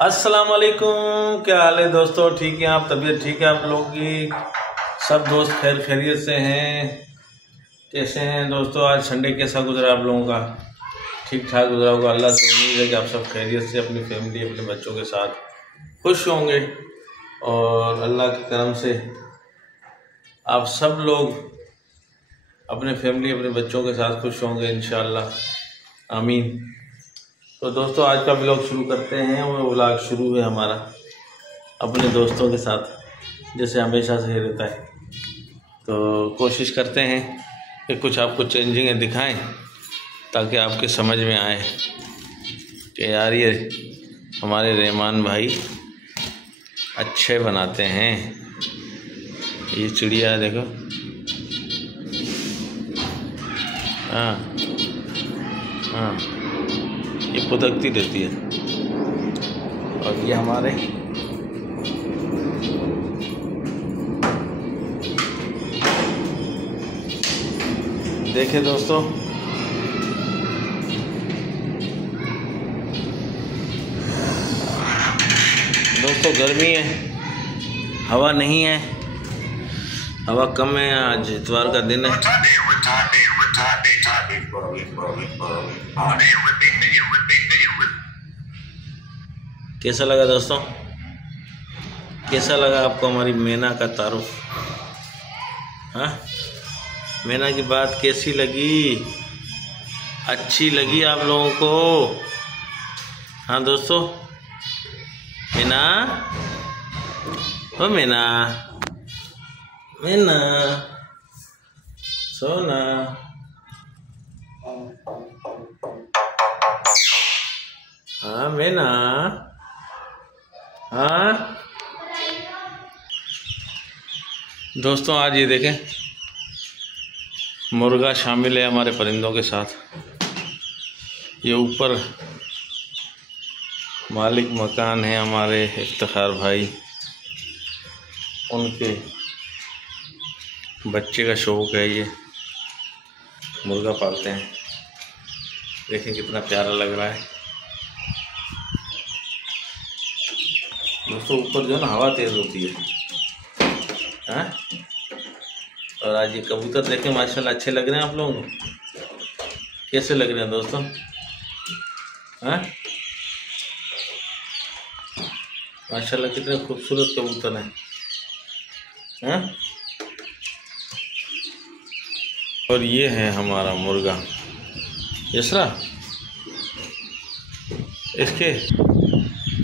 अस्सलाम वालेकुम। क्या हाल है दोस्तों? ठीक है आप? तबीयत ठीक है आप लोगों की? सब दोस्त खैर खैरियत से हैं? कैसे हैं दोस्तों? आज संडे कैसा गुजरा आप लोगों का? ठीक ठाक गुजरा होगा। अल्लाह से उम्मीद है कि आप सब खैरियत से अपनी फैमिली अपने बच्चों के साथ खुश होंगे और अल्लाह के करम से आप सब लोग अपने फैमिली अपने बच्चों के साथ खुश होंगे इंशाअल्लाह, आमीन। तो दोस्तों आज का व्लॉग शुरू करते हैं और व्लॉग शुरू है हमारा अपने दोस्तों के साथ, जैसे हमेशा से रहता है। तो कोशिश करते हैं कि कुछ आपको चेंजिंग दिखाएं ताकि आपके समझ में आए कि यार ये हमारे रहमान भाई अच्छे बनाते हैं। ये चिड़िया देखो, हाँ हाँ, ये पुदकती रहती है। और ये हमारे देखे दोस्तों, गर्मी है, हवा नहीं है, हवा कम है। आज इतवार का दिन है। कैसा लगा दोस्तों? कैसा लगा आपको हमारी मैना का तारुफ? हाँ, मैना की बात कैसी लगी? अच्छी लगी आप लोगों को? हाँ दोस्तों, मैना, ओ मैना, मैना सोना, हाँ मैना, हाँ दोस्तों, आज ये देखें मुर्गा शामिल है हमारे परिंदों के साथ। ये ऊपर मालिक मकान है हमारे इफ्तिखार भाई, उनके बच्चे का शौक है, ये मुर्गा पालते हैं। देखें कितना प्यारा लग रहा है दोस्तों। ऊपर जो है ना हवा तेज़ होती है, हाँ। और आज ये कबूतर देखें माशाल्लाह अच्छे लग रहे हैं आप लोगों को। कैसे लग रहे हैं दोस्तों? हाँ माशाल्लाह कितने खूबसूरत कबूतर हैं, हाँ। और ये है हमारा मुर्गा यसरा। इसके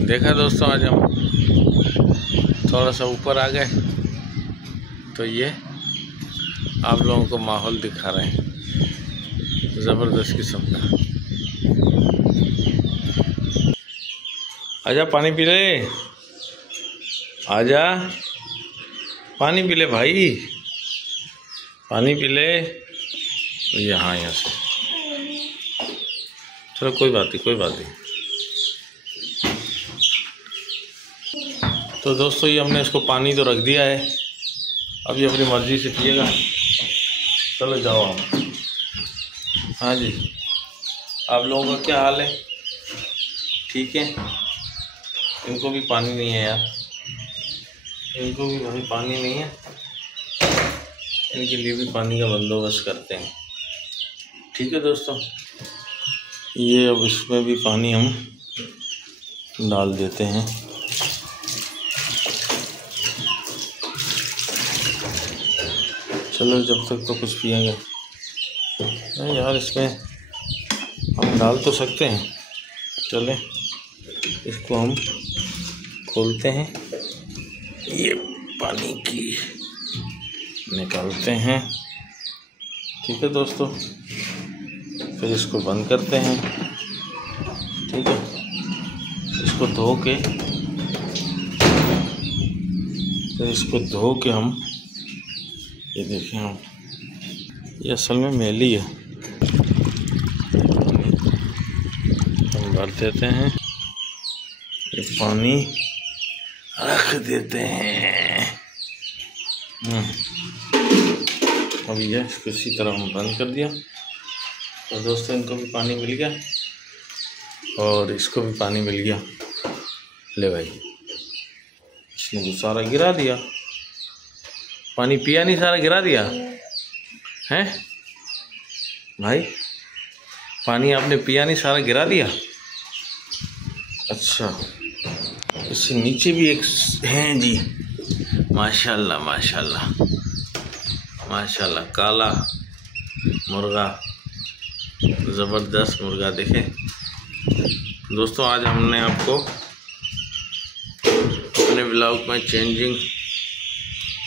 देखा दोस्तों, आज हम थोड़ा सा ऊपर आ गए तो ये आप लोगों को माहौल दिखा रहे हैं ज़बरदस्त किस्म का। आजा पानी पी ले, आजा पानी पी ले भाई, पानी पी ले। यहाँ से चलो, कोई बात नहीं, कोई बात नहीं। तो दोस्तों ये हमने इसको पानी तो रख दिया है, अब ये अपनी मर्ज़ी से पिएगा। चलो जाओ आप। हाँ जी, आप लोगों का क्या हाल है? ठीक है? इनको भी पानी नहीं है यार, इनको भी भाई पानी नहीं है, इनके लिए भी पानी का बंदोबस्त करते हैं। ठीक है दोस्तों, ये अब इसमें भी पानी हम डाल देते हैं। चलो जब तक तो कुछ पिएंगे नहीं यार, इसमें हम डाल तो सकते हैं। चले इसको हम खोलते हैं, ये पानी की निकालते हैं। ठीक है दोस्तों, फिर इसको बंद करते हैं। ठीक है, इसको धो के, फिर इसको धो के हम, ये देखें हम, ये असल में मैली है, हम भर देते हैं, ये पानी रख देते हैं। अब ये इसको इसी तरह हम बंद कर दिया। तो दोस्तों इनको भी पानी मिल गया और इसको भी पानी मिल गया। ले भाई, इसने तो सारा गिरा दिया। पानी पिया नहीं, सारा गिरा दिया हैं भाई? पानी आपने पिया नहीं, सारा गिरा दिया। अच्छा, इससे नीचे भी एक हैं जी। माशाल्लाह माशाल्लाह माशाल्लाह, काला मुर्गा, ज़बरदस्त मुर्गा। देखें दोस्तों, आज हमने आपको अपने ब्लॉग में चेंजिंग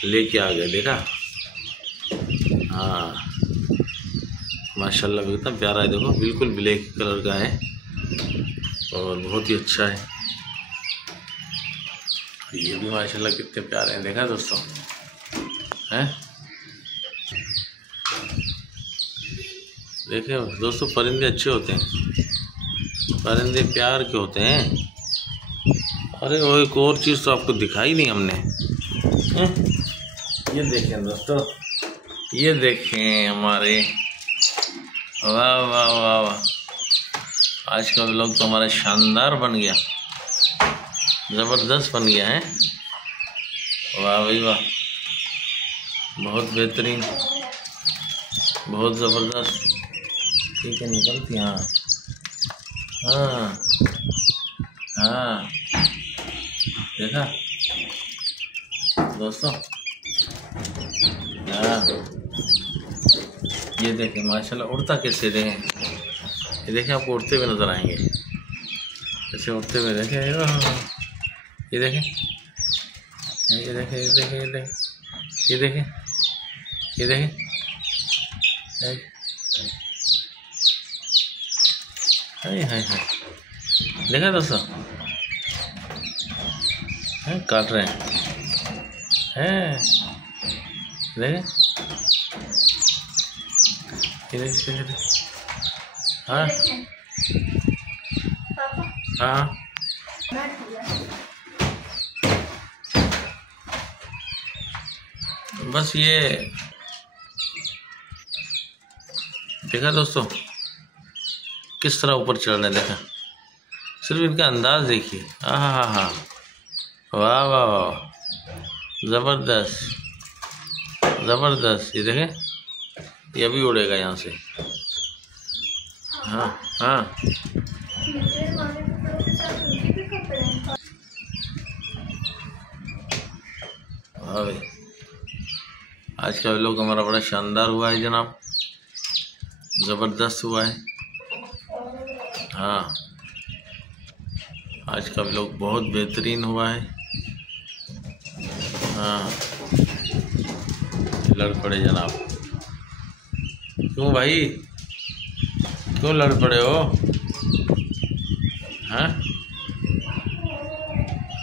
लेके आ गए। देखा? हाँ माशाल्लाह, कितना प्यारा है। देखो, बिल्कुल ब्लैक कलर का है और बहुत ही अच्छा है। ये भी माशाल्लाह कितने प्यारे हैं। देखा दोस्तों? हैं? देखे दोस्तों, परिंदे अच्छे होते हैं, परिंदे प्यार के होते हैं। अरे वो एक और चीज़ तो आपको दिखाई नहीं हमने। ये देखें दोस्तों, ये देखें हमारे, वाह वाह वाह वाह, आज का व्लॉग तो हमारा शानदार बन गया, ज़बरदस्त बन गया है। वाह भाई वाह, बहुत बेहतरीन, बहुत ज़बरदस्त। ठीक है, निकलती। हाँ हाँ हाँ, देखा दोस्तों? हाँ, ये देखें माशाल्लाह, उड़ता कैसे देखें। ये देखें, आपको उड़ते हुए नज़र आएंगे, ऐसे उड़ते हुए। देखें ये देखें, ये देखें, ये देखें, ये देखें, ये देखें, ये देखें, हाय हाय हाय। देखा दोस्तों? हैं, काट रहे हैं, देखें, ये देखें। हाँ हाँ, बस ये देखा दोस्तों किस तरह ऊपर चढ़ रहे हैं। देखा, सिर्फ इनका अंदाज देखिए। हाँ हाँ हाँ, वाह वाह वाह, ज़बरदस्त ज़बरदस्त। ये देखें, ये अभी उड़ेगा यहाँ से। हाँ हाँ, हाँ भाई, आज का व्लॉग हमारा बड़ा शानदार हुआ है जनाब, ज़बरदस्त हुआ है। हाँ, आज का व्लॉग बहुत बेहतरीन हुआ है। हाँ, लड़ पड़े जनाब। क्यों भाई, क्यों लड़ पड़े हो? हाँ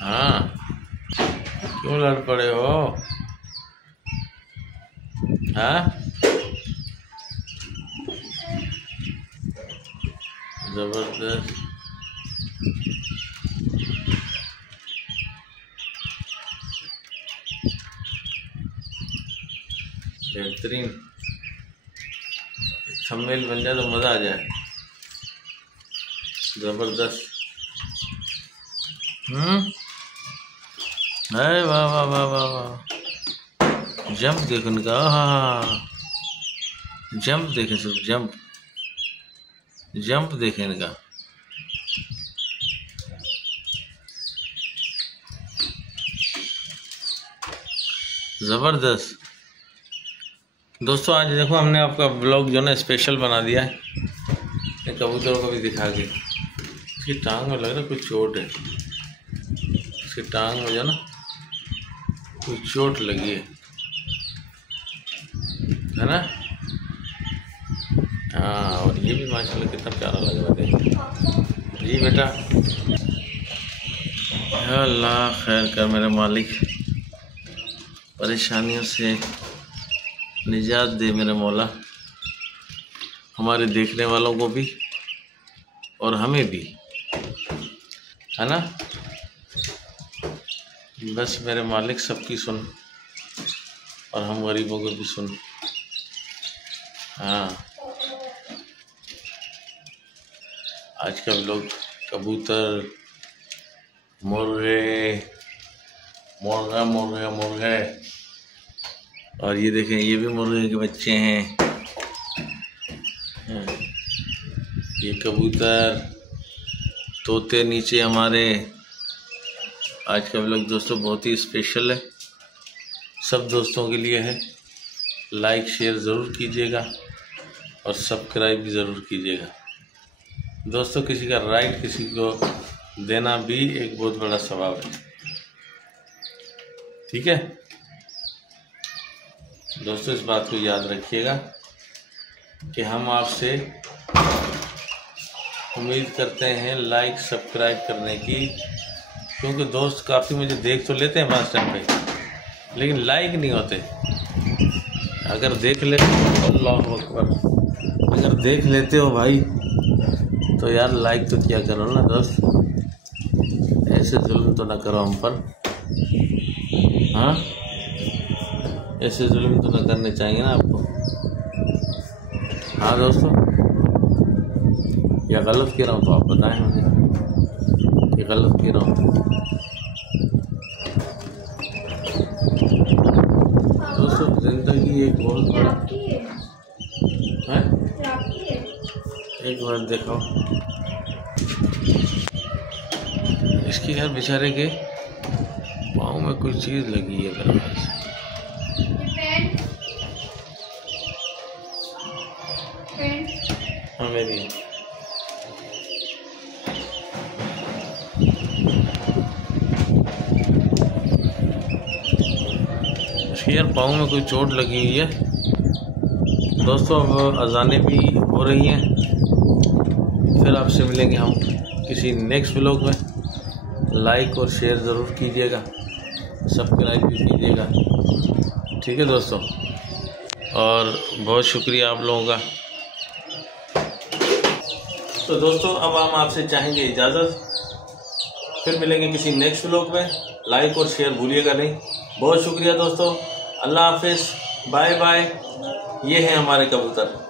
हाँ, क्यों लड़ पड़े हो? हाँ, ज़बरदस्त। बेहतरीन थंबनेल बन जाए तो मज़ा आ जाए। ज़बरदस्त। अरे वाह वाह वाह वाह वाह, जंप देखो इनका। हाँ, जंप देखे, सिर्फ जंप जंप देखे इनका। ज़बरदस्त दोस्तों, आज देखो हमने आपका ब्लॉग जो ना स्पेशल बना दिया है। कबूतरों को भी दिखा के, इसकी टांग में लग रहा है कुछ चोट है, इसकी टांग में जो ना कुछ चोट लगी है ना? हाँ, और ये भी माशाल्लाह कितना प्यारा लग रहा है जी बेटा। अल्लाह खैर कर मेरे मालिक, परेशानियों से निजात दे मेरे मौला, हमारे देखने वालों को भी और हमें भी, है ना? बस मेरे मालिक सबकी सुन और हम गरीबों को भी सुन। हाँ, आज का व्लॉग कबूतर मुर्गे, मुर्गा मुर्गा मुर्गे। और ये देखें, ये भी मुर्गे के बच्चे हैं। ये कबूतर, तोते नीचे हमारे। आज का व्लॉग दोस्तों बहुत ही स्पेशल है, सब दोस्तों के लिए है। लाइक शेयर ज़रूर कीजिएगा और सब्सक्राइब भी ज़रूर कीजिएगा दोस्तों। किसी का राइट किसी को देना भी एक बहुत बड़ा स्वभाव है, ठीक है दोस्तों। इस बात को याद रखिएगा कि हम आपसे उम्मीद करते हैं लाइक सब्सक्राइब करने की, क्योंकि दोस्त काफ़ी मुझे देख तो लेते हैं पास टाइम पे, लेकिन लाइक नहीं होते। अगर देख लेते हो, अल्लाह अकबर, अगर देख लेते हो भाई तो यार लाइक तो किया करो ना दोस्त। ऐसे जुल्म तो ना करो हम पर, हाँ ऐसे जुल्म तो ना करने चाहिए ना आपको। हाँ दोस्तों, या गलत कह रहा हूँ तो आप बताएं मुझे कि गलत कह रहा हूँ। दोस्तों जिंदगी एक बहुत बड़ा है। एक बार देखो, इसकी यार बेचारे के पाँव में कोई चीज़ लगी है मेरे ख्याल से। हाँ मेरी इसकी यार पाँव में कोई चोट लगी हुई है दोस्तों। अब अजानें भी हो रही हैं, फिर आपसे मिलेंगे हम किसी नेक्स्ट व्लॉग में। लाइक और शेयर ज़रूर कीजिएगा, सब्सक्राइब भी कीजिएगा, ठीक है दोस्तों। और बहुत शुक्रिया आप लोगों का। तो दोस्तों अब हम आपसे चाहेंगे इजाज़त, फिर मिलेंगे किसी नेक्स्ट व्लॉग में। लाइक और शेयर भूलिएगा नहीं। बहुत शुक्रिया दोस्तों, अल्लाह हाफिज़, बाय बाय। ये हैं हमारे कबूतर।